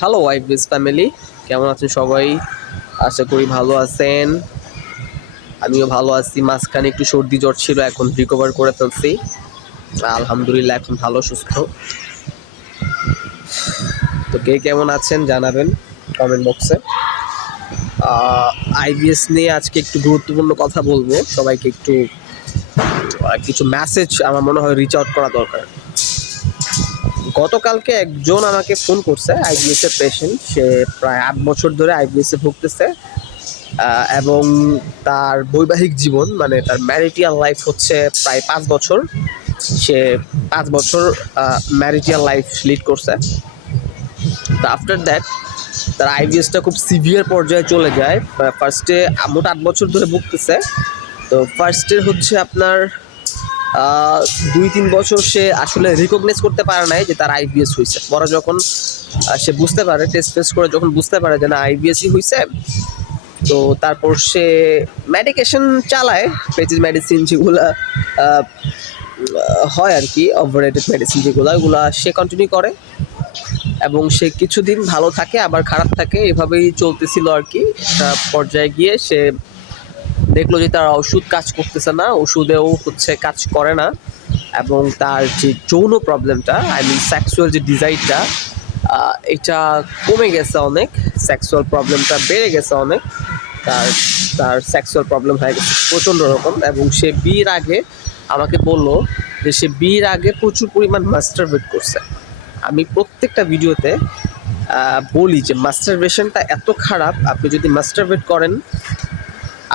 Hello IBS family, কেমন আছেন সবাই? আশা করি ভালো আছেন। আমিও ভালো আছি। মাঝখানে একটু সর্দি জ্বর ছিল, এখন রিকভার করে ফেলছি। আলহামদুলিল্লাহ, এখন ভালো সুস্থ। তো কে কেমন আছেন জানাবেন কমেন্ট বক্সে। আইবিএস নিয়ে আজকে একটু গুরুত্বপূর্ণ কথা বলবো। সবাইকে একটু কিছু মেসেজ আমার মনে হয় রিচ আউট করা দরকার। গতকালকে একজন আমাকে ফোন করছে, আইবিএস এর পেশেন্ট। সে প্রায় 8 বছর ধরে আইবিএস এ ভুগতেছে, এবং তার বৈবাহিক জীবন মানে তার ম্যারিটিয়াল লাইফ হচ্ছে প্রায় 5 বছর। সে 5 বছর ম্যারিটিয়াল লাইফ লিড করছে। তো আফটার দ্যাট তার আইবিএসটা খুব সিভিয়ার পর্যায়ে চলে যায়। ফার্স্টে মোট 8 বছর ধরে ভুগতেছে। তো ফার্স্টের হচ্ছে আপনার 2-3 বছর সে আসলে রিকগনাইজ করতে পারে নাই যে তার আইবিএস হয়েছে। পরে যখন সে বুঝতে পারে, টেস্ট ফেস্ট করে যখন বুঝতে পারে যে না আইবিএসই হয়েছে, তো তারপর সে মেডিকেশন চালায়, পেচিস মেডিসিন যেগুলো হয় আর কি, ওভাররেটেড মেডিসিন যেগুলো, ওগুলো সে কন্টিনিউ করে এবং সে কিছুদিন ভালো থাকে আবার খারাপ থাকে, এভাবেই চলতেছিল আর কি। একটা পর্যায়ে গিয়ে সে দেখলো যে তার ওষুধ কাজ করতেছে না, ওষুধেও হচ্ছে কাজ করে না, এবং তার যে যৌন প্রবলেমটা, আই মিন সেক্সুয়াল যে ডিজাইরটা, এটা কমে গেছে অনেক। সেক্সুয়াল প্রবলেমটা বেড়ে গেছে অনেক। তার তার সেক্সুয়াল প্রবলেম হয়ে গেছে প্রচণ্ড রকম। এবং সে বিয়ের আগে আমাকে বললো যে সে বিয়ের আগে প্রচুর পরিমাণ মাস্টারবেট করছে। আমি প্রত্যেকটা ভিডিওতে বলি যে মাস্টারবেশনটা এত খারাপ। আপনি যদি মাস্টারবেট করেন,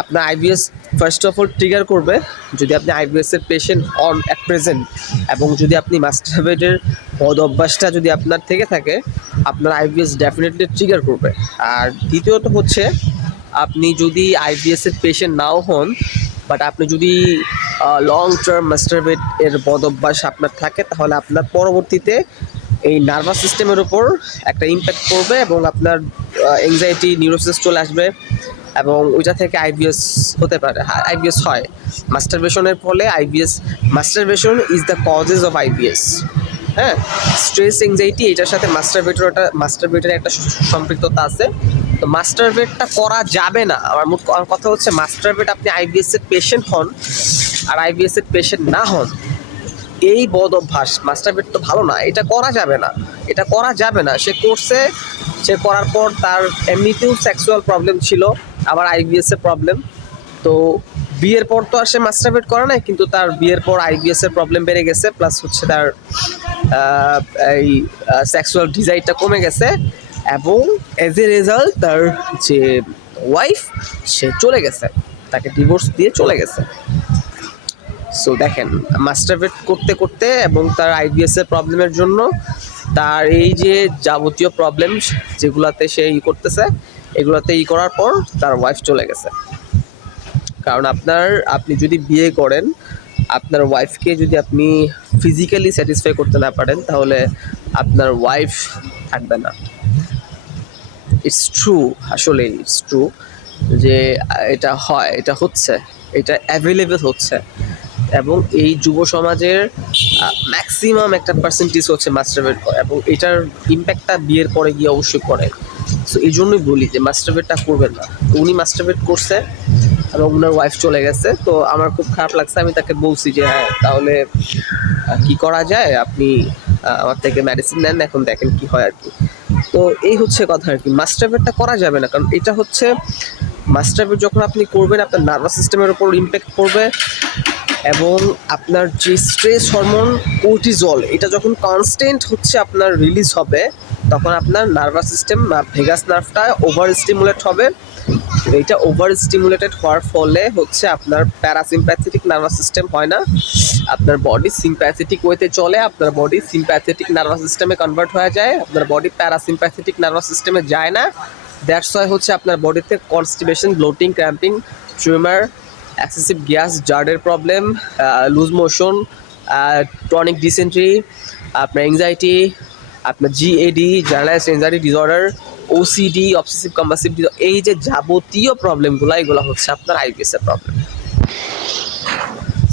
আপনার IBS first of all trigger করবে যদি আপনি আইবিএস এর পেশেন্ট অন অ্যাট প্রেজেন্ট, এবং যদি আপনি মাস্টারবেটের বদ অভ্যাসটা যদি আপনার থেকে থাকে, আপনার আইবিএস ডেফিনেটলি ট্রিগার করবে। আর দ্বিতীয়ত হচ্ছে, আপনি যদি আইবিএস এর পেশেন্ট নাও হন, বাট আপনি যদি লং টার্ম মাস্টারবেট এর বদ অভ্যাস আপনার থাকে, তাহলে আপনার পরবর্তীতে এই নার্ভাস সিস্টেমের উপর একটা ইম্প্যাক্ট পড়বে এবং আপনার এংজাইটি নিউরোসিস চলে আসবে, এবং ওইটা থেকে আইবিএস হতে পারে। আইবিএস হয় মাস্টারবেশনের ফলে। IBS, masturbation is the causes of IBS. হ্যাঁ, স্ট্রেস এংজাইটি এটার সাথে মাস্টারবেটের একটা সম্পৃক্ততা আছে। তো মাস্টারবেটটা করা যাবে না। আমার কথা হচ্ছে, মাস্টারবেট আপনি আইবিএস এর পেশেন্ট হন আর আইবিএস এর পেশেন্ট না হন, এই বদ অভ্যাস মাস্টারবেট তো ভালো না, এটা করা যাবে না। এটা করা যাবে না। সে করছে, সে করার পর তার এমনিতেও সেক্সুয়াল প্রবলেম ছিল, আবার আইবিএস এর প্রবলেম। তো বিয়ের পর তো আর সে মাস্টারবেট করে নাই, কিন্তু তার বিয়ের পর আইবিএস এর প্রবলেম বেড়ে গেছে, প্লাস হচ্ছে তার এই সেক্সুয়াল ডিজাইরটা কমে গেছে, এবং এজ এ রেজাল্ট তার যে ওয়াইফ, সে চলে গেছে, তাকে ডিভোর্স দিয়ে চলে গেছে। সো দেখেন, মাস্টারবেট করতে করতে এবং তার আইবিএস এর প্রবলেমের জন্য তার এই যে যাবতীয় প্রবলেম যেগুলাতে সে করতেছে, এগুলাতে করার পর তার ওয়াইফ চলে গেছে। কারণ আপনি যদি বিয়ে করেন, আপনার ওয়াইফকে যদি আপনি ফিজিক্যালি স্যাটিসফাই করতে না পারেন, তাহলে আপনার ওয়াইফ থাকবে না। ইটস ট্রু, আসলে ইটস ট্রু যে এটা হয়, এটা হচ্ছে, এটা অ্যাভেলেবেল হচ্ছে। এবং এই যুব সমাজের ম্যাক্সিমাম একটা পার্সেন্টেজ হচ্ছে মাস্টারবেট করে, এবং এটার ইম্প্যাক্টটা বিয়ের পরে গিয়ে অবশ্যই পড়ে। সো এই জন্যই বলি যে মাস্টারবেটটা করবেন না। তো উনি মাস্টারবেট করছে এবং ওনার ওয়াইফ চলে গেছে। তো আমার খুব খারাপ লাগছে। আমি তাকে বলছি যে হ্যাঁ, তাহলে কি করা যায়, আপনি আমার থেকে মেডিসিন নেন, এখন দেখেন কি হয় আর কি। তো এই হচ্ছে কথা আর কি। মাস্টারবেটটা করা যাবে না, কারণ এটা হচ্ছে, মাস্টারবেট যখন আপনি করবেন, আপনার নার্ভাস সিস্টেমের উপর ইম্প্যাক্ট পড়বে, এবং আপনার যে স্ট্রেস হরমোন কোর্টিজল, এটা যখন কনস্ট্যান্ট হচ্ছে আপনার রিলিজ হবে, তখন আপনার নার্ভাস সিস্টেম, ভেগাস নার্ভটা ওভার স্টিমুলেট হবে। এইটা ওভার স্টিমুলেটেড হওয়ার ফলে হচ্ছে আপনার প্যারাসিম্প্যাথেটিক নার্ভাস সিস্টেম হয় না, আপনার বডি সিম্প্যাথেটিক ওয়েতে চলে, আপনার বডি সিম্প্যাথেটিক নার্ভাস সিস্টেমে কনভার্ট হয়ে যায়, আপনার বডি প্যারাসিম্প্যাথেটিক নার্ভাস সিস্টেমে যায় না। দ্যাটস ওয়াই হচ্ছে আপনার বডিতে কনস্টিপেশন, ব্লোটিং, ক্র্যাম্পিং, ট্রিউমার, এক্সেসিভ গ্যাস, জার্ডের প্রবলেম, লুজ মোশন, টনিক ডিসেন্ট্রি, আপনার এংজাইটি, আপনার GAD, generalised anxiety disorder, OCD, obsessive compulsive, এই যে যাবতীয় প্রবলেমগুলো, এগুলো হচ্ছে আপনার আইবিএস এর প্রবলেম।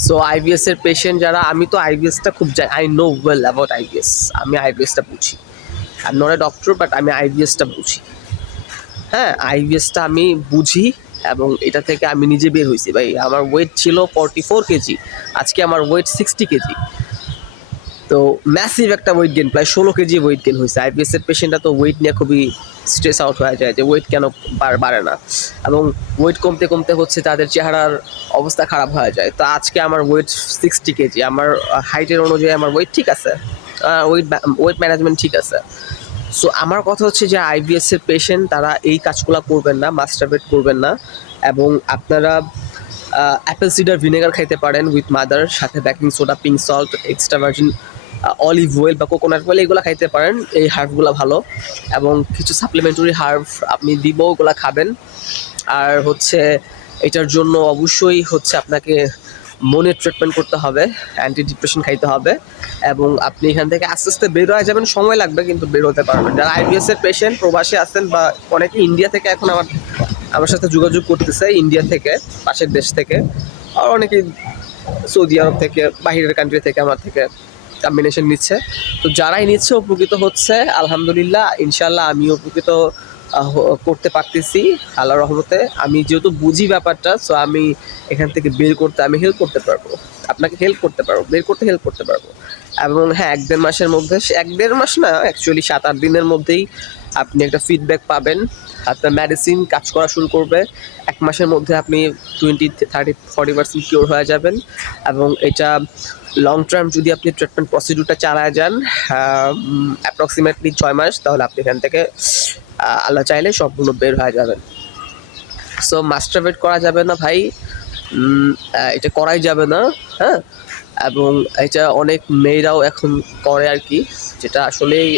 সো আইবিএস এর পেশেন্ট যারা, আমি তো আইবিএসটা খুব I know well about IBS, আমি আইবিএসটা বুঝি। I am not a doctor, but আমি আইবিএসটা বুঝি। হ্যাঁ, আইবিএসটা আমি বুঝি এবং এটা থেকে আমি নিজে বের হয়েছি ভাই। আমার ওয়েট ছিল 44 কেজি, আজকে আমার ওয়েট 60 কেজি। তো ম্যাসিভ একটা ওয়েট গেন, প্রায় 16 কেজি ওয়েট গেন হয়েছে। আইবিএসের পেশেন্টরা তো ওয়েট নিয়ে খুবই স্ট্রেস আউট হয়ে যায় যে ওয়েট কেন বাড়ে না, এবং ওয়েট কমতে কমতে হচ্ছে তাদের চেহারার অবস্থা খারাপ হয়ে যায়। তো আজকে আমার ওয়েট 60 কেজি, আমার হাইটের অনুযায়ী আমার ওয়েট ঠিক আছে, ওয়েট ম্যানেজমেন্ট ঠিক আছে। সো আমার কথা হচ্ছে যে আইবিএসের পেশেন্ট তারা এই কাজগুলো করবেন না, মাস্টারবেট করবেন না, এবং আপনারা অ্যাপেল সিডার ভিনেগার খাইতে পারেন উইথ মাদার, সাথে baking soda, pink salt, extra virgin olive oil বা কোকোনাট অয়েল, এগুলো খাইতে পারেন। এই হার্বগুলো ভালো, এবং কিছু সাপ্লিমেন্টারি হার্ব আপনি দিব, ওগুলো খাবেন। আর হচ্ছে এটার জন্য অবশ্যই হচ্ছে আপনাকে মনের ট্রিটমেন্ট করতে হবে, অ্যান্টি ডিপ্রেশন খাইতে হবে, এবং আপনি এখান থেকে আস্তে আস্তে বের হয়ে যাবেন। সময় লাগবে কিন্তু বের হতে পারবেন। যারা আইবিএসের পেশেন্ট প্রবাসী আছেন বা অনেকে ইন্ডিয়া থেকে এখন আমার সাথে যোগাযোগ করতেছে, ইন্ডিয়া থেকে, পাশের দেশ থেকে, আর অনেকে সৌদি আরব থেকে, বাহিরের কান্ট্রি থেকে আমার থেকে কম্বিনেশন নিচ্ছে। তো যারাই নিচ্ছে উপকৃত হচ্ছে আলহামদুলিল্লাহ, ইনশাল্লাহ আমিও উপকৃত করতে পারতেছি আল্লাহর রহমতে। আমি যেহেতু বুঝি ব্যাপারটা, সো আমি এখান থেকে বের করতে আমি হেল্প করতে পারবো, আপনাকে হেল্প করতে পারবো, বের করতে হেল্প করতে পারবো। এবং হ্যাঁ, 1-1.5 মাসের মধ্যে, 1-1.5 মাস না, অ্যাকচুয়ালি 7-8 দিনের মধ্যেই আপনি একটা ফিডব্যাক পাবেন। আপনার মেডিসিন কাজ করা শুরু করবে। 1 মাসের মধ্যে আপনি 20-30-40% কিওর হয়ে যাবেন। এবং এটা লং টার্ম যদি আপনি ট্রিটমেন্ট প্রসিডিউরটা চালায় যান অ্যাপ্রক্সিমেটলি 6 মাস, তাহলে আপনি এখান থেকে আল্লাহ চাইলে সম্পূর্ণ বের হয়ে যাবেন। সো মাস্টারবেট করা যাবে না ভাই, এটা করাই যাবে না। হ্যাঁ, এবং এটা অনেক মেয়েরাও এখন করে আর কি, যেটা আসলেই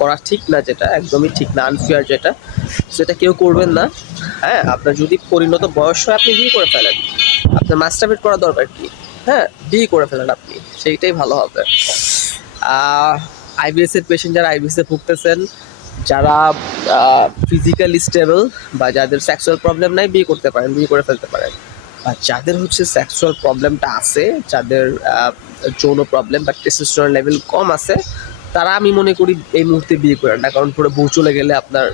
করা ঠিক না, যেটা একদমই ঠিক না, আনফেয়ার যেটা, সেটা কেউ করবেন না। হ্যাঁ, আপনার যদি পরিণত বয়স হয় আপনি বিয়ে করে ফেলেন, আপনার মাস্টারবেট করা দরকার কি? হ্যাঁ, বিয়ে করে ফেলেন আপনি, সেইটাই ভালো হবে। আইবিএসের পেশেন্ট যারা আইবিএসে ভুগতেছেন, যারা ফিজিক্যালি স্টেবল বা যাদের সেক্সুয়াল প্রবলেম নাই, বিয়ে করতে পারেন, বিয়ে করে ফেলতে পারেন। আর যাদের হচ্ছে সেক্সুয়াল প্রবলেমটা আছে, যাদের যৌন প্রবলেম বা টেস্টোস্টেরন লেভেল কম আছে, তারা আমি মনে করি এই মুহূর্তে বিয়ে করেন না, কারণ পুরো বউ চলে গেলে আপনার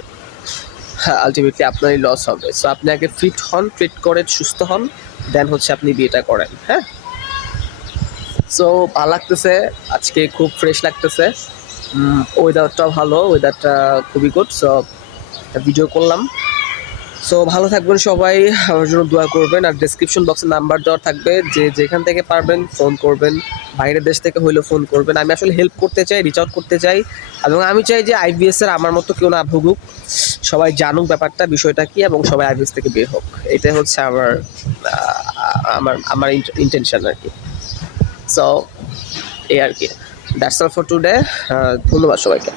আলটিমেটলি আপনারই লস হবে। সো আপনি আগে ফিট হন, ট্রিট করেন, সুস্থ হন, দেন হচ্ছে আপনি বিয়েটা করেন। হ্যাঁ, সো ভালো লাগতেছে, আজকে খুব ফ্রেশ লাগতেছে, ওয়েদারটাও ভালো, ওয়েদারটা খুবই গুড। সো ভিডিও করলাম। সো ভালো থাকবেন সবাই, আমার জন্য দোয়া করবেন। আর ডেসক্রিপশন বক্সে নাম্বার দেওয়া থাকবে, যে যেখান থেকে পারবেন ফোন করবেন, বাইরের দেশ থেকে হইলেও ফোন করবেন। আমি আসলে হেল্প করতে চাই, রিচ আউট করতে চাই, এবং আমি চাই যে আইবিএসের আমার মতো কেউ না ভুগুক, সবাই জানুক ব্যাপারটা, বিষয়টা কী, এবং সবাই আইবিএস থেকে বের হোক। এটাই হচ্ছে আমার আমার আমার ইন্টেনশন আর কি। সো এই আর কি, দ্যাটস অল ফর টুডে। ধন্যবাদ সবাইকে।